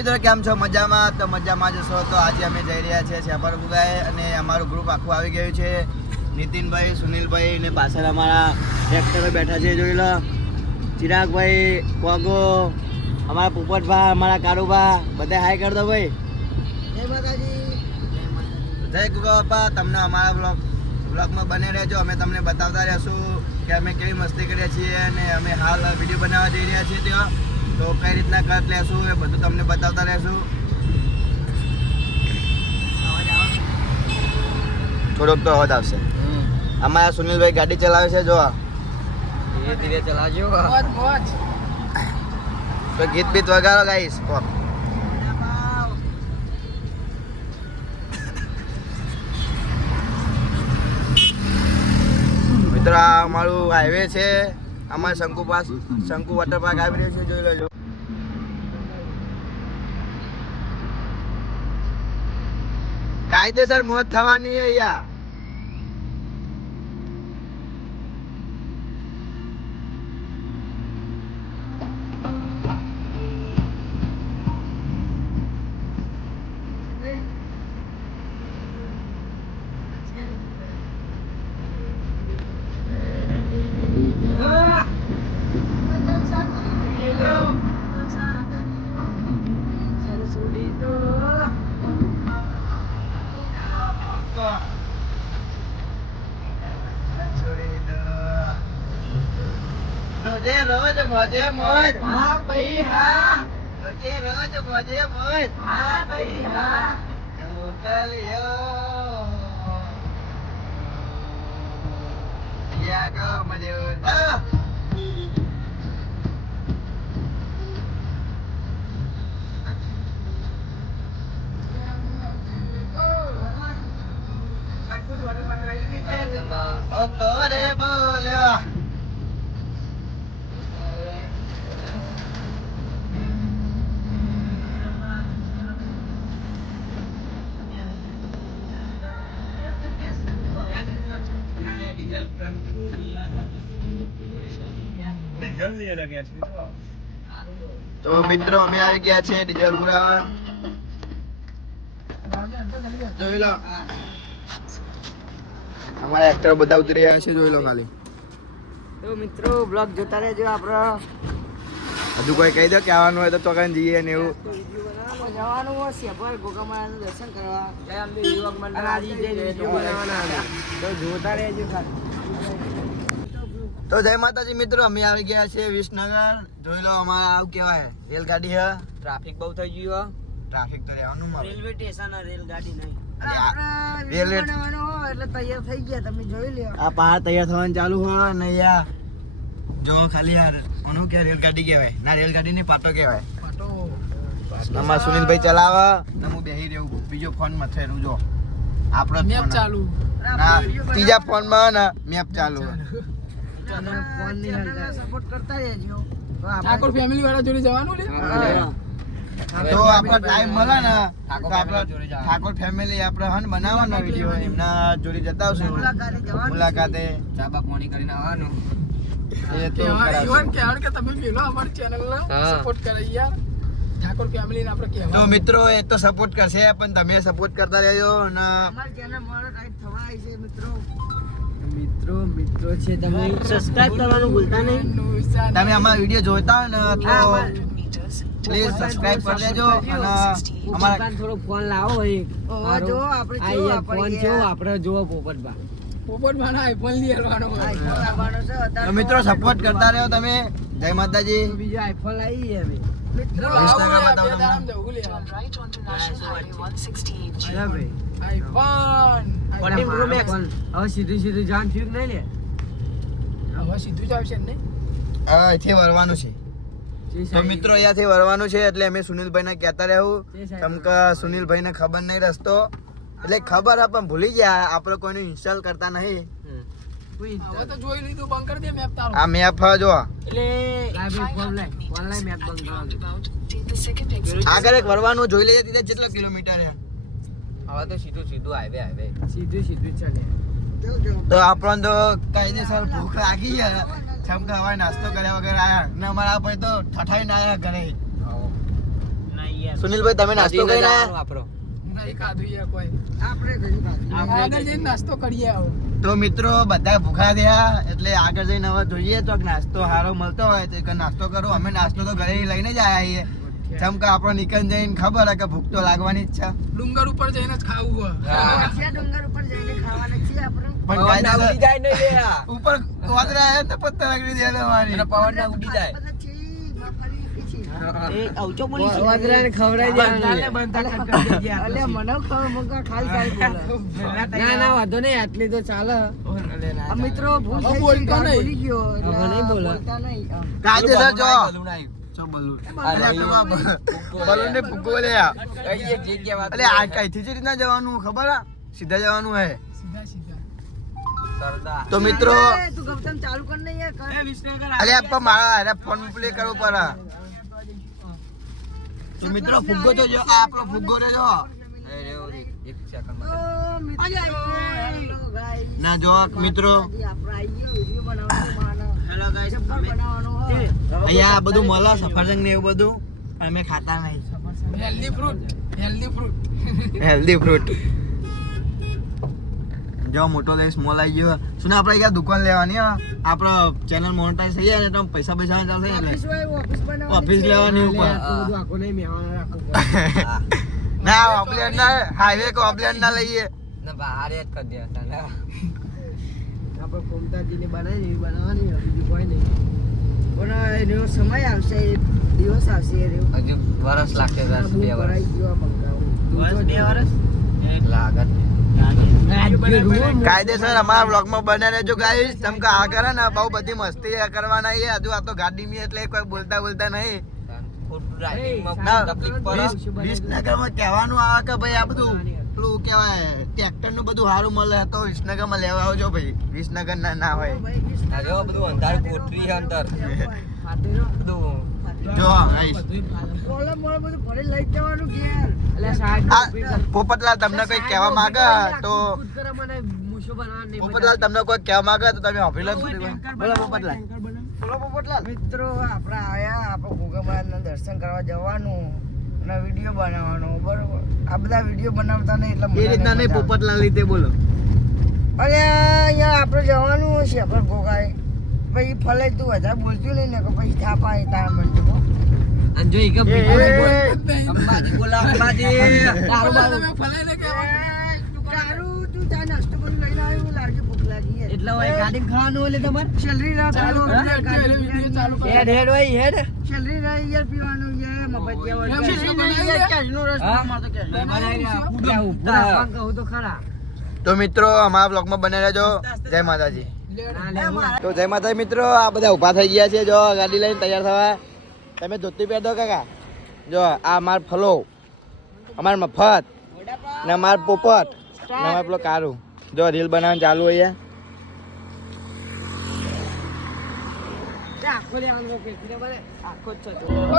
મિત્રો કેમ છો? મજામાં? તો મજામાં જશો તો આજે અમે જઈ રહ્યા છીએ શેપર ગુગાએ અને અમારું ગ્રુપ આખું આવી ગયું છે. નીતિનભાઈ, સુનિલભાઈ ને પાછળ અમારા ટ્રેક્ટરો બેઠા છે. જોઈ લો, ચિરાગભાઈ, કોગો, અમારા પોપટભા, અમારા કારુભા, બધા હાય કર દો ભાઈ. જય માતાજી. જય ગુગા બાપા. તમને અમારા બ્લોગમાં બને રહેજો. અમે તમને બતાવતા રહેશું કે અમે કેવી મસ્તી કરીએ છીએ અને અમે હાલ વિડીયો બનાવવા જઈ રહ્યા છીએ ત્યાં. તો કઈ રીતના કટ લેશું એ બધું તમને બતાવતા રહેશું. થોડોક તો અવાજ આવશે. અમારા સુનિલભાઈ ગાડી ચલાવે છે. જો ધીરે ધીરે ચલાવજો. તો ગીત બીત વગાડો ગાઈસ. મિત્રો આ અમારું હાઈવે છે. અમારે શંકુ વોટર પાર્ક આવી રહ્યું છે. જોઈ લેજો. કાયદેસર મોત થવાની છે યાર. રોજ મજે મોજ. હા ભાઈ હા. રોજ મજે મોજ. હા ભાઈ હા. યા કો મજે બોલ્યો. તો મિત્રો અમે આવી ગયા છે ડીઝલ પુરાવા. જોઈ લો, અમારા એક્ટર બધા ઉતરી રહ્યા છે. જોઈ લો ખાલી. તો મિત્રો બ્લોગ જોતા રહેજો. આપણો હજુ કોઈ કહી દો કે આવવાનું હોય તો કઈ જઈએ ને એવું જવાનું હોય શેપર ગોગામાનું દર્શન કરવા. જય અંબે યુવક મંડળ આજે વિડિયો બનાવવાના. તો જોતા રહેજો ખાલી. તો જય માતાજી મિત્રો, અમે આવી ગયા છે વિસનગર. જોઈ લો, અમારા આવું કેવાય રેલગાડી હે. ટ્રાફિક બહુ થઈ ગયું. ટ્રાફિક તો રહેવાનું. રેલવે સ્ટેશન રેલગાડી નહીં. રેલવે એટલે તૈયાર થઈ ગયા. તમે જોઈ લો, આ પહાડ તૈયાર થવાનું ચાલુ હોય ને યાર. જો ખાલી યાર ઓનું કે રેલગાડી કહેવાય ના, રેલગાડી ને પાટો કહેવાય. પાટો અમારા સુનિલભાઈ ચલાવે ને હું બેહી રહ્યો બીજો ફોન માં થયેલું. જો આપણો મેપ ચાલુ ના, ત્રીજા ફોન માં ને મેપ ચાલુ. ફોન ની સપોર્ટ કરતા રહેજો. ઠાકોર ફેમિલી વાળા જોડે જવાનું ને. તો આપણો ટાઈમ મળે ને તો આપણે ઠાકોર ફેમિલી આપણે હન બનાવવાનો વિડિયો એમના જોડે જતા આવશું મુલાકાતે. ચાબા પાણી કરીને આવવાનું. એ તો ઈવન કે હણ કે તમે પેલો અમારી ચેનલ ને સપોર્ટ કરે યાર. ઠાકોર ફેમિલી ને આપણે કહેવા. તો મિત્રો એ તો સપોર્ટ કરશે પણ તમે સપોર્ટ કરતા રહેજો અને અમારી ચેનલ મોડો ટાઈપ થવા આવી છે મિત્રો છે. તમે સબસ્ક્રાઇબ કરવાનું ભૂલતા નહીં. તમે અમારા વિડિયો જોતા હોય ને તો પ્લીઝ સબસ્ક્રાઇબ કરી દેજો. અને અમારા થોડો ફોન લાવો એક. જો આપણે જો ફોન છે આપણે જોવો પોપટબા ના આઈફોન લઈ આવવાનો છે. તો મિત્રો સપોર્ટ કરતા રહ્યો તમે. જય માતાજી. બીજો આઈફોન લાવી અમે મિત્રો આઈફોન પ્રો મેક્સ. હવે સીધું જાન થયું નહીં લે. હવે સીધું જ આવશે ને. હા, અહીંથી વળવાનું છે. તો મિત્રો અહીંયાથી વળવાનું છે એટલે અમે સુનિલભાઈને કહેતા રહેવું. કેમ કે સુનિલભાઈને ખબર નહીં રસ્તો. એટલે ખબર હે પણ ભૂલી ગયા. આપણે કોઈને ઇન્સ્ટોલ કરતા નહીં. હવે તો જોઈ લીધું. બંધ કરી દે મેપ તારો. આ મેપ જો એટલે ઓનલાઈન મેપ બંધ કરવાનું. આગળ એક વળવાનું જોઈ લઈએ. ત્યાં કેટલા કિલોમીટર છે. હવે તો સીધું હાઈવે સીધું ચાલે. તો આપણને તો કાયદેસર ભૂખ લાગી છે. જેમ કે હવે નાસ્તો કર્યા વગર આયા ને અમારા ભાઈ તો ઠઠાઈને આયા ઘરે. સુનિલભાઈ તમે નાસ્તો કરી રહ્યા આપણો નહીં ખાધું યાર કોઈ. આપણે કશું ખાધું. આગળ જઈને નાસ્તો કરીએ આવો. તો મિત્રો બધા ભૂખા થયા એટલે આગળ જઈને હવે જોઈએ તો નાસ્તો સારો મળતો હોય તો એક નાસ્તો કરો. અમે નાસ્તો તો ઘરે લઈને જ આવ્યા છીએ. જેમ કે આપણો નિકન જઈને ખબર હે કે ભૂખ તો લાગવાની જ છે. ડુંગર ઉપર જઈને જ ખાવું હોય. ડુંગર ઉપર જઈને ખાવાના છીએ આપણે. પણ પવન ના ઉડી જાય ને લે ઉપર કોદરા આયા તો પત્તા લાગી દે તમારી. અને પવન ના ઉડી જાય એ આવજો બોલી છે. વાદરાને ખવડાવી દેવાનું. અલે મને ખબર મગા ખાલી બોલે. ના ના વાંધો નહીં આટલી તો ચાલે. આ મિત્રો ભૂલ થઈ બોલતો ગઈ, નહીં. ભૂલી ગયો. હવે નહીં બોલે. બોલતા નહીં. કાજે સર જો બલૂન આવ્યું. જો બલૂન આ અલ્યા નહીં. તું બલૂન ને ફૂગો લે આ. કઈ એક જગ્યા વાત અલે આ કઈથી જ રીતના જવાનું ખબર આ સીધા જવાનું હે. સીધા સીધા. સરદાર તો મિત્રો એ, તું ગૌતમ ચાલુ કર ને યાર કર. અલે આપા મારા અરે ફોન પ્લે કરવો પડે. તો મિત્રો ફુગ્ગો તો જો આ આપણો ફુગ્ગો રે જો એક સેકન્ડ ઓ મિત્રો હેલો ગાઈસ. ના જો મિત્રો આપણે આવી ગયો વિડિયો બનાવવાનો બહાનો. હેલો ગાઈસ જબ્બર બનાવવાનો હોય. અહીંયા આ બધું મળે સફરજન ને એવું બધું અમે ખાતા નહીં. Healthy fruit. Healthy fruit. Healthy fruit જો મોટો લઈ સ્મોલ આવી ગયો. શું આપણે અહીંયા દુકાન લેવાની હે આપણો ચેનલ મોનેટાઈઝ થઈ જાય ને તો પૈસા ચાલશે એટલે ઓફિસ હોય, ઓફિસ બનાવવાની ઓફિસ છે. લેવાની ઉપર આટલું બધું આખું નહીં મેવાના રાખવું. ના ઓપલેન ના હાઈવે કો ઓપલેન ના લઈએ. ના બહાર જ કરી દે તને આપણે કોમતાજીને બનાવી એવી બનાવવાની બીજું કોઈ નહીં. પણ એનો સમય આવશે, દિવસ આવશે એ રહ્યો. હજુ વરસ લાગશે 10 2 ભરાઈ વરસ ગયો આ બંગાળ. લાગત કાયદેસર અમારા બ્લોગમાં બને રહેજો ગાઈસ. તમ કે આ કરે ને બહુ બધી મસ્તી કરવાના છે. હજુ આ તો ગાડી માં એટલે કોઈ બોલતા નહીં. ના, વિસનગરમાં કહેવાનું આવે કે ભાઈ આ બધું પેલું કહેવાય ટ્રેક્ટર નું બધું સારું મળે તો વિસનગરમાં લેવા આવજો ભાઈ. વિસનગર ના હોય આ જો બધું અંધાર કોટરી છે અંદર બધું જો ગાઈસ. કોલમ મોળ બધું ભરી લઈ જવાનું ઘેર. આ પોપટલાલ તમને કોઈ કહેવા માંગે તો પોપટલાલ તમને કોઈ કહેવા માંગે તો તમે ઓફિસ બોલો પોપટલાલ. બોલો પોપટલાલ. મિત્રો આપણે આયા આપણે ભોગાબાના દર્શન કરવા જવાનું અને વિડીયો બનાવવાનો બરોબર. આ બધા વિડીયો બનાવતા નહીં એટલે એ રીતના નહીં પોપટલાલ રીતે બોલો. અરે અહીંયા આપણે જવાનું છે આપણે ભોગાય પછી ફલે તું વધારે બોલતું નહીં ને કે પછી થાપા તાર મંડો અંજો ઈ કે અંબાજી બોલા અંબાજી તારું તમે ફલાઈને કહેવાનું. તારું તું ચા નાસ્તો બધું લઈને આવ્યું લાગે ભૂખ લાગી એટલે હોય ગાડી ખાવાનું એટલે તમારે સેલરી ના ચાલુ કર દે, વિડીયો ચાલુ કર. હેડ હેડ હોય હેડ સેલરી ના યાર પીવાનું યાર મફતિયા એમ વળગે. શીશો બનાવી દે. કેજનો રસ્તો હા? મારતો કેજનો. કહું તો ખરા તો મિત્રો અમારા બ્લોગમાં બને રહેજો. જય માતાજી. તો જય માતાજી મિત્રો. આ બધા ઊભા થઈ ગયા છે જો ગાડી લઈને તૈયાર થવા. તમે ધોતી પહેરદો કાકા. જો આ અમાર ફલો, અમાર મફત ને અમાર પોપટ ને અમાર પેલો કારું. જો રીલ બનાવવાનું ચાલુ અહીંયા. આખો લેવાનો પેકીને બને આખો જ છે.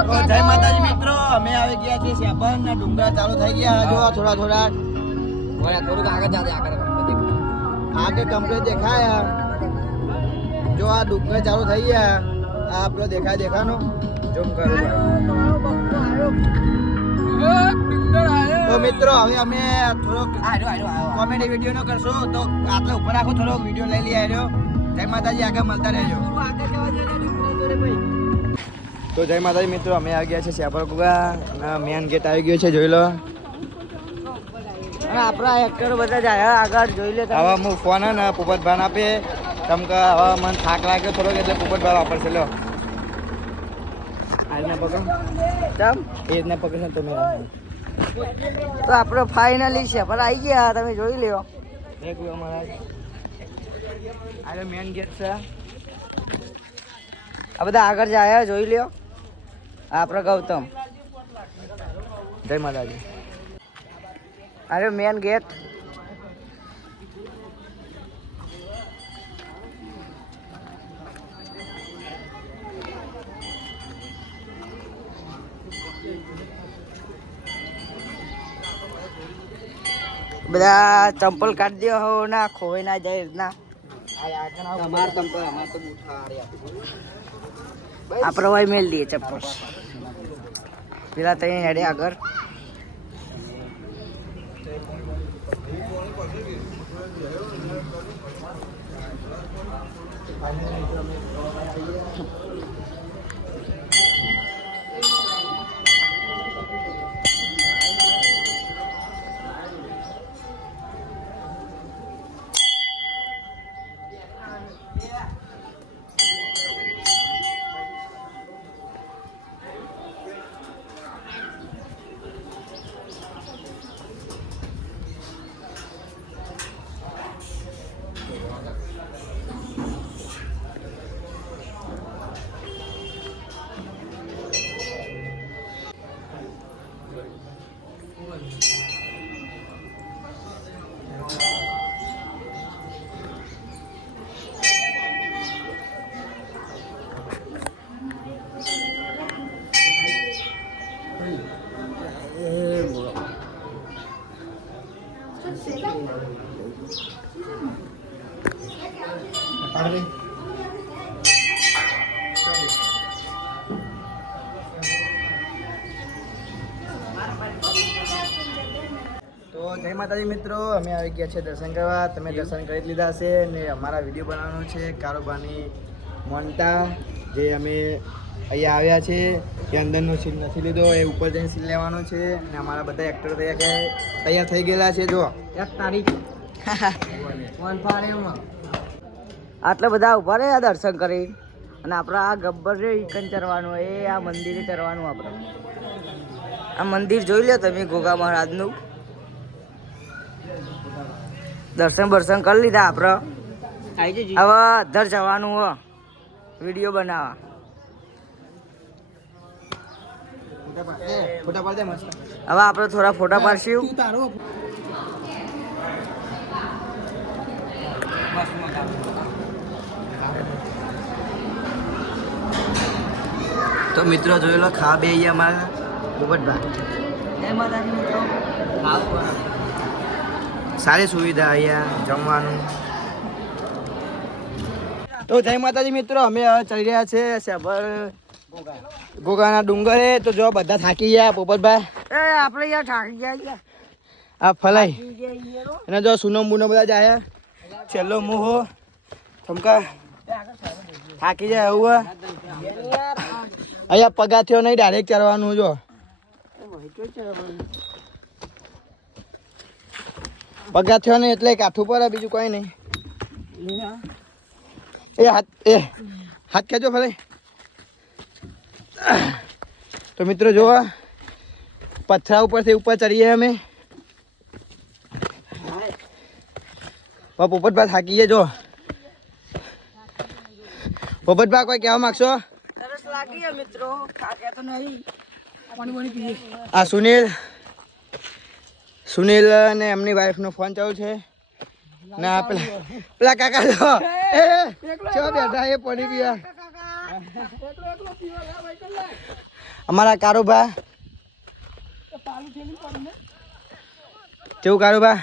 તો જય માતાજી મિત્રો. અમે આવી ગયા છીએ સેબન ને ડુંગરા ચાલુ થઈ ગયા. જો થોડા થોડા ઓય થોડુંક આગળ જાતે આગળ આગે કમ્પ્લીટ દેખાય. જો આ ડુંગરા ચાલુ થઈ ગયા. આ પેલો દેખાનો ઝૂમ કરો. તો મિત્રો હવે અમે થોડોક કોમેડી વિડીયો નો કરશું તો આટલે ઉપર આખો થોડોક વિડીયો લઈ લઈએ આવ્યો. જય માતાજી. આગળ મળતા રહેજો. તો જય માતાજી મિત્રો. અમે આવી ગયા છે શ્યાપર કુગા અને મેન ગેટ આવી ગયો છે જોઈ લો. અને આપણા એક્ટરો બધા જાય આગળ જોઈ લે તમે. હવે હું ફોન હે ને પોપટભાઈ આપે કેમ કે હવે મને થાક લાગ્યો થોડોક એટલે પોપટભાઈ વાપરશે. લો આ રીતના પકડો. ચમ એ રીતના પકડશે ને તમે રાખો. તો આપણે ફાઇનલી છે પર આવી ગયા તમે જોઈ લ્યો. એક લો અમારા આ મેન ગેટ છે. આ બધા આગળ જાય જોઈ લ્યો. આ આપણે ગૌતમ. જય માતાજી. અરે મેન ગેટ. બધા ચંપલ કાઢી દો હો ના ખોવાઈ ના જાય રીતના. અમાર ચંપલ અમાર તો બૂઠા આર્યા આપણે વાય મેલ દઈએ ચંપલ. પેલા ત્રણ હેડે આગળ. તો જય માતાજી મિત્રો, અમે આવી ગયા છે દર્શન કરવા. તમે દર્શન કરી લીધા છે ને અમારા વિડીયો બનાવવાનો છે કારોબારની મોન્ટા, જે અમે અહીંયા આવ્યા છે એ અંદરનો સીન નથી લીધો, એ ઉપર જઈને સીન લેવાનો છે. અને અમારા બધા એક્ટર તૈયાર થઈ ગયેલા છે. જો 1 તારીખ આટલા બધા ઉભા રહ્યા દર્શન કરી, અને આપણે આ ગબ્બર છે ઈકન ચરવાનું, એ આ મંદિરે ચરવાનું. આપણે આ મંદિર જોઈ લો તમે, ગોગા મહારાજનું. દર્શન બર્શન કરી લીધા આપણે, હવે અધર જવાનું હો વિડીયો બનાવવા. ફોટા પાડે મસ્ત. હવે આપણે થોડા ફોટા પાડશું. તો મિત્રો જોઈ લો, ખા બે અહીંયા અમારા પોપટભાઈ. મિત્રો સારી સુવિધા અહીંયા જમવાનું. તો જય માતાજી મિત્રો, અમે હવે ચડી રહ્યા છે શેબર ગોગાના ડુંગરે. તો જો બધા થાકી ગયા. પોપટભાઈ આપણે યાર થાકી ગયા. આ ફલાઈ અને જો સુનમ બુનો બધા જાય. છેલ્લો મોહો થમકા થાકી જાય એવું. અહીંયા પગાથિયો નહીં, ડાયરેક્ટ ચરવાનું. જો પગાથિયો નહીં એટલે કાઠું પર, બીજું કોઈ નહીં. એ હાથ ખેંચો ફલે. તો મિત્રો જો પથરા ઉપરથી ઉપર ચડીએ અમે. પોપટભાઈ થાકી ગયા. જો પોપટભાઈ કોઈ કહેવા માંગશો? સરસ લાગી મિત્રો, થાક્યા તો નહીં. આ સુનિલ ને એમની વાઈફ નો ફોન ચાલુ છે. ના પેલા કાકા જો બેઠા એ પડી ગયા. અમારા કારુભા કેવું? કારુભા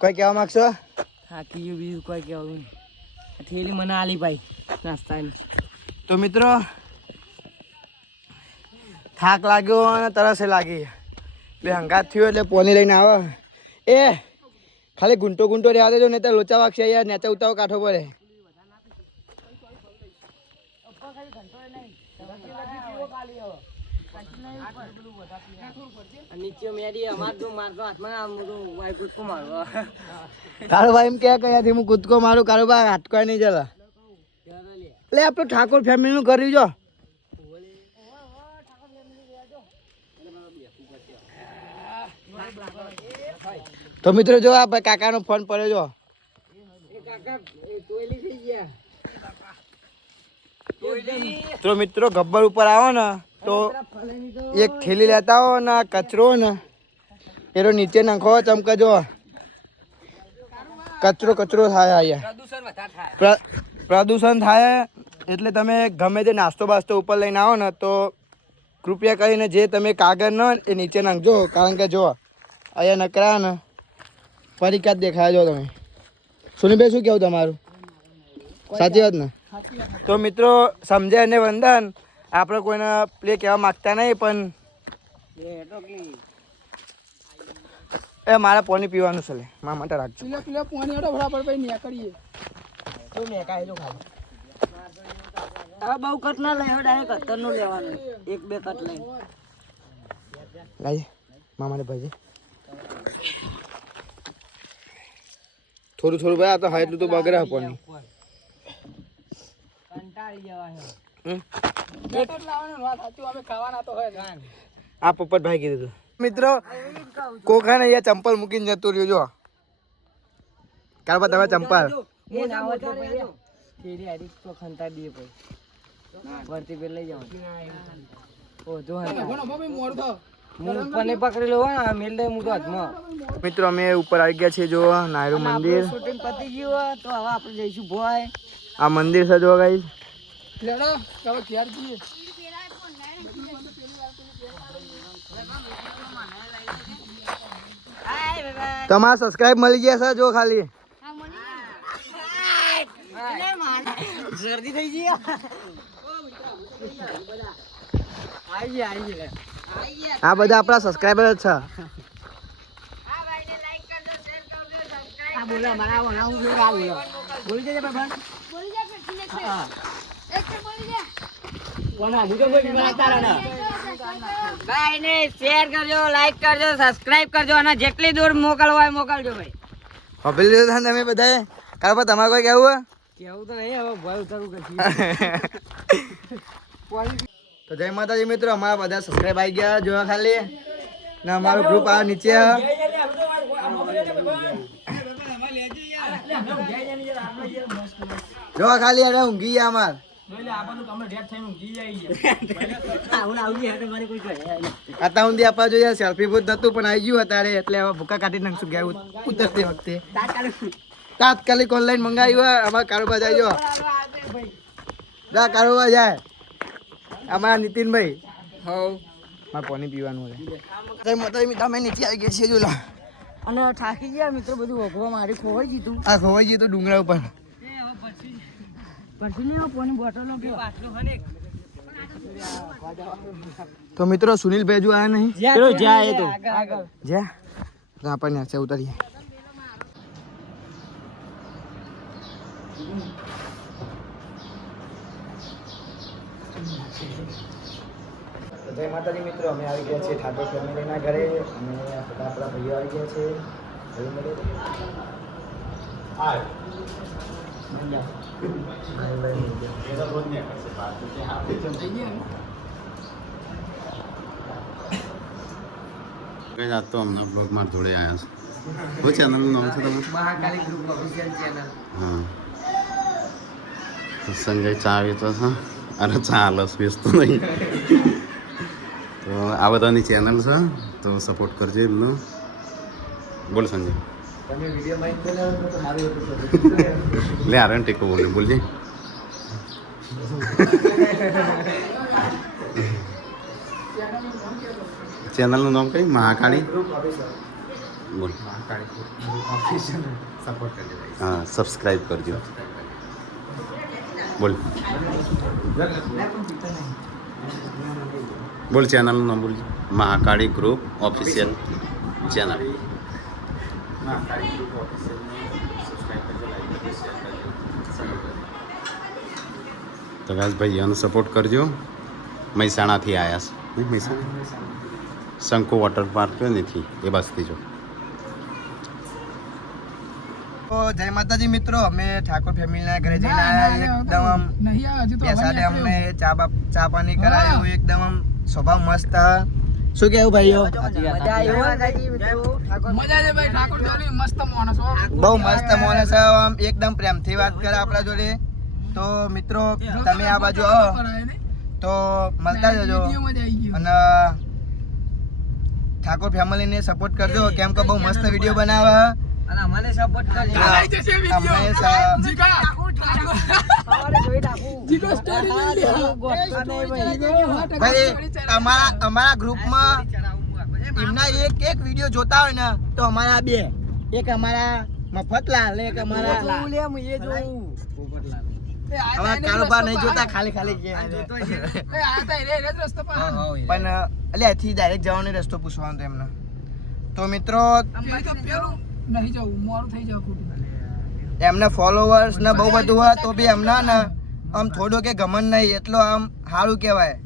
કોઈ કહેવા માંગશો? થાકી ગયું, બીજું કોઈ કહેવું? થેલી મને આલી ભાઈ નાસ્તાની. તો મિત્રો થાક લાગ્યો અને તરસે લાગી, બે હંગાત થયો એટલે પોની લઈને આવે. એ ખાલી ગુંટો રહેવા દેજો, નહીં તો લોચા વાગશે યાર. નેચા ઉતાવો કાઠો પડે. કારુભાઈ એમ કે કયાથી હું કૂદકો મારું. કારુભાઈ હાટકો નહીં જલા. એટલે આપણું ઠાકોર ફેમિલી નું કર્યું. જો તો મિત્રો જો આ કાકા નો ફોન પડ્યો. જો તો મિત્રો ગબ્બર ઉપર આવો ને તો એક થેલી લેતા આવો ને કચરો ને એનો નીચે નાખો. ચમકે જો કચરો થાય અહીંયા, પ્રદૂષણ થાય. એટલે તમે ગમે તે નાસ્તો બાસ્તો ઉપર લઈને આવો ને તો કૃપયા કરીને જે તમે કાગળ ને એ નીચે નાખજો. કારણ કે જો અહીંયા નકરા ને પરીકા જ દેખાય. જો તમે સુનીભાઈ શું કેવું તમારું? સાચી વાત ને? તો મિત્રો સમજે અને વંદન. આપણે કોઈને પ્લે કહેવા માગતા નહીં, પણ એ મારે પાણી પીવાનું છે લે મારા માટે રાખજો પીલે પાણી હડો બરાબર ભાઈ નીકળીએ તો મેકાય તો ખાલી હવે બહુ કટ ના લઈ ડાયરેક્ટ 17 નું લેવાનું 1-2 કટ લઈ લાઈ મામાને ભાઈ થોડું થોડું ભાઈ આ તો હા એટલું તો બગડે પાણી કંટાળી જવાય આ પોપટ ભાઈ કીધું મિત્રો કોખાને અહીંયા ચંપલ મૂકીને જતું રહ્યું જો કારબા તમે ચંપલ એ ના હોય તો ભાઈ તેરી આડી તો ખંતા દીએ ભાઈ વર્તી પર લઈ જાવ ઓ જો હા હું પને પકડી લો હા મેલ દે હું તો હાથમાં મિત્રો અમે ઉપર આવી ગયા છીએ જો નાયરુ મંદિર શૂટિંગ પતી ગયું તો હવે આપણે જઈશું ભોય આ મંદિર છે જો ગાઈસ લેડો હવે ઘેર જઈએ તમારા સબસ્ક્રાઇબ મળી ગયા છે જો ખાલી જલ્દી થઈ ગઈ આવી આ બધા આપણા સબસ્ક્રાઇબર જ છે આ બોલા મારા હું બોલી જજે ભાઈ બોલી જા પછી હા એક કે બોલી જા કોના હું તો બોલી મારા તારા ભાઈ ને શેર કરજો લાઈક કરજો સબસ્ક્રાઇબ કરજો અને જેટલી દૂર મોકલવો હોય મોકલજો ભાઈ હબેલી હતા તમે બધાએ કારબા તમારે કોઈ કેવું કેવું તો નહીં હવે ભય ઉતારું કરશી તો જય માતાજી મિત્રો અમારા બધા સબસ્ક્રાઇબ આવી ગયા જોવા ખાલી ને અમારું ગ્રુપ આ નીચે જોવા ખાલી અરે ઊંઘી ગયા અમાર आता ઊંધી આપવા જોઈએ સેલ્ફી બૂથ નતું પણ આવી ગયું અત્યારે એટલે હવે ભૂકા કાઢી નાખશું ગયા ઉતરતી વખતે તાત્કાલિક ઓનલાઈન મંગાવ્યું અમારા કારોબાર જાય જા કારોબાર જાય અમારા નીતિનભાઈ હવ મારે પાણી પીવાનું છે તમે નીચે આવી ગયા છીએ જોલા અને થાકી ગયા મિત્રો બધું વગવા મારી ખોવાઈ જીતું આ ખોવાઈ ગયું તો ડુંગરા ઉપર પછી ને પાણી બોટલો પીવો તો મિત્રો સુનિલભાઈ જો આયા નહીં પેલો જ્યાં એ તો જ્યાં તો આપણને નીચે ઉતરીએ જય માતાજી મિત્રો અમે આવી ગયા છીએ ઠાકોર ફેમિલીના ઘરે અને બધા આપણા ભાઈઓ આવી ગયા છે કઈ આજ તો હમણાં બ્લોગમાં જોડે આવ્યા છે શું ચેનલનું નામ છે તમારું મહાકાલી ગ્રુપ ઓફિશિયલ ચેનલ હા તો સંજય ચા વેચો છે અરે ચા લસ વેચતો નહીં તો આ બધાની ચેનલ છે તો સપોર્ટ કરજો એમનો બોલ સંજય તમે વિડીયો માઇન્ડ બનાવો તો સારું હતું લે આરણ ટેકો બોલે બોલજે ચેનલનું નામ કઈ મહાકાળી બોલ હા સબસ્ક્રાઈબ કરજો બોલ બોલ ચેનલનું નામ બોલજો મહાકાળી ગ્રુપ ઓફિશિયલ ચેનલ તો ગાઈસ ભાઈઓને સપોર્ટ કરજો મહેસાણાથી આવ્યા છે મહેસાણા શંકુ વોટર પાર્ક નથી એ બસથી જો તો જય માતાજી મિત્રો અમે ઠાકોર ફેમિલીના ઘરે જઈને આવ્યા એકદમ આમ બેસાડે અમને ચા પાણી કરાયું એકદમ આમ સ્વભાવ મસ્ત શું કેવું ભાઈઓ બહુ મસ્ત માણસ છે આમ એકદમ પ્રેમથી વાત કરે આપણા જોડે તો મિત્રો તમે આ બાજુ આવો તો મળતા જજો અને ઠાકોર ફેમિલીને સપોર્ટ કરજો કેમ કે બહુ મસ્ત વિડીયો બનાવે અને અમને સપોર્ટ કરજો ભાઈ અમારા ગ્રુપમાં એમના એક વિડીયો જોતા હોય ને તો અમારા બે એક અમારા મફતલાલ એક અમારા હવે કારોબાર નહીં જોતા ખાલી ખાલી કે પણ એટલે અહીંથી ડાયરેક્ટ જવાનો રસ્તો પૂછવાનો હતો એમને. તો મિત્રો એમને ફોલોવર્સ ને બહુ બધું હોય તો બી એમના ને આમ થોડો કે ગમન નહીં એટલો આમ સારું કહેવાય.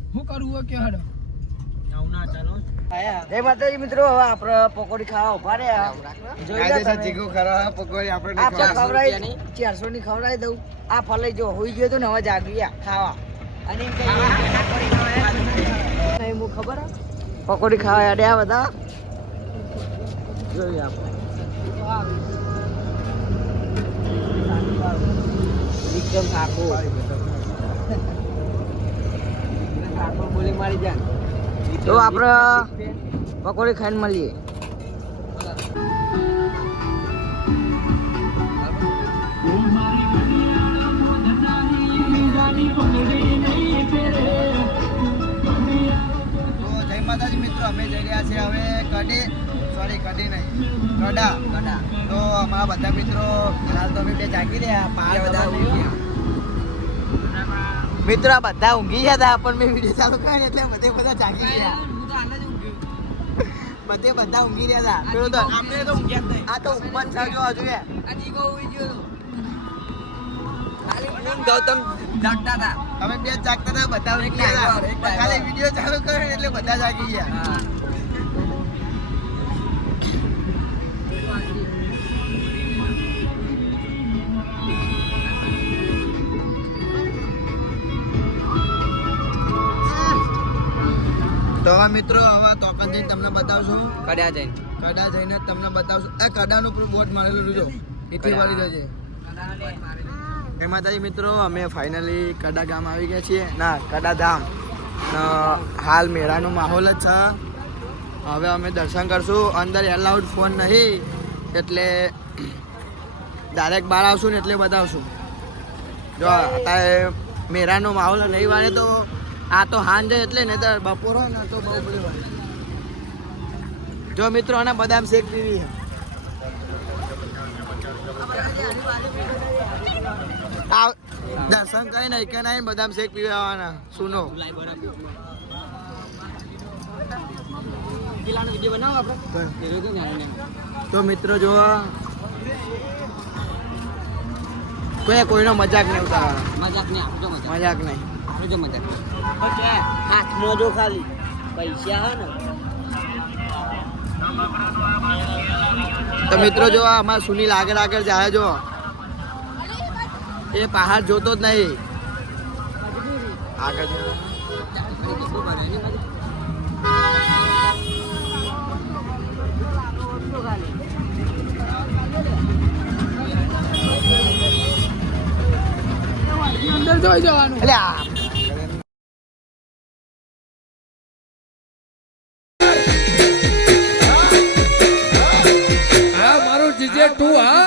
જય માતાજી મિત્રો, હવે આપણે પકોડી ખાવા ઉભા રહ્યા. જોઈ લો કાયદેસર તમે. જીગો ખરા પકોડી આપણે આ પણ ખવડાવી 400 ની ખવડાવી દઉં. આ ફલે જો હોઈ ગયો તો ને હવે જાગ્યા ખાવા અને એમ કહીએ, નહીં હું ખબર હે? પકોડી ખાવા આડ્યા બધા જોઈએ આપણે. વિક્રમ ઠાકોર બોલી મારી જાય. તો આપણે પકોડી ખાઈને મળીએ. તો જય માતાજી મિત્રો, અમે જઈ રહ્યા છીએ હવે કડી નહીં કડા. તો અમારા બધા મિત્રો હાલ તો અમે બે જાગી રહ્યા. મિત્રો આ બધા ઊંઘી ગયા હતા પણ મેં વિડીયો ચાલુ કર્યો એટલે બધા જાગી ગયા. બધા ઊંઘી રહ્યા હતા. પેલો તો આપણે તો ઊંઘ્યા જ નહીં. આ તો ઊંઘમાં જ છે જો હજુ એ. ગૌતમ જાગતા હતા. અમે બે જ જાગતા હતા, બધા ઊંઘી ગયા હતા. પણ ખાલી વિડીયો ચાલુ કર્યો એટલે બધા જાગી ગયા. તો હવે મિત્રો હવે તોકન જઈને તમને બતાવશું. કડા જઈને તમને બતાવશું. એ કડાનું પેલું બોર્ડ મારેલું રૂજો એથી વાળી જજે. જય માતાજી મિત્રો, અમે ફાઇનલી કડા ગામ આવી ગયા છીએ. ના, કડા ધામ. હાલ મેળાનો માહોલ જ છે. હવે અમે દર્શન કરશું. અંદર એલાઉડ ફોન નહીં એટલે ડાયરેક્ટ બહાર આવશું ને એટલે બતાવશું. જો અત્યારે મેળાનો માહોલ નહીં વાળે તો આ તો હાંજ એટલે ને તો બપોર હોય ને તો બહુ બધું હોય. જો મિત્રો અને બદામ શેક પીવી છે. દર્શન કરી નહીં કે નહીં બદામ શેક પીવા આવવાના સુનો. તો મિત્રો જો કોઈનો મજાક નહીં ઉતારવાનો. મજાક નહીં. હાથમાં જો ખાલી પૈસા હે ને. તો મિત્રો જો અમારા સુનિલ આગળ જાય જો એ પહાડ જોતો જ નહીં. આગળ અંદર જોઈ જવાનું. એટલે આ મારું જીજે તું હા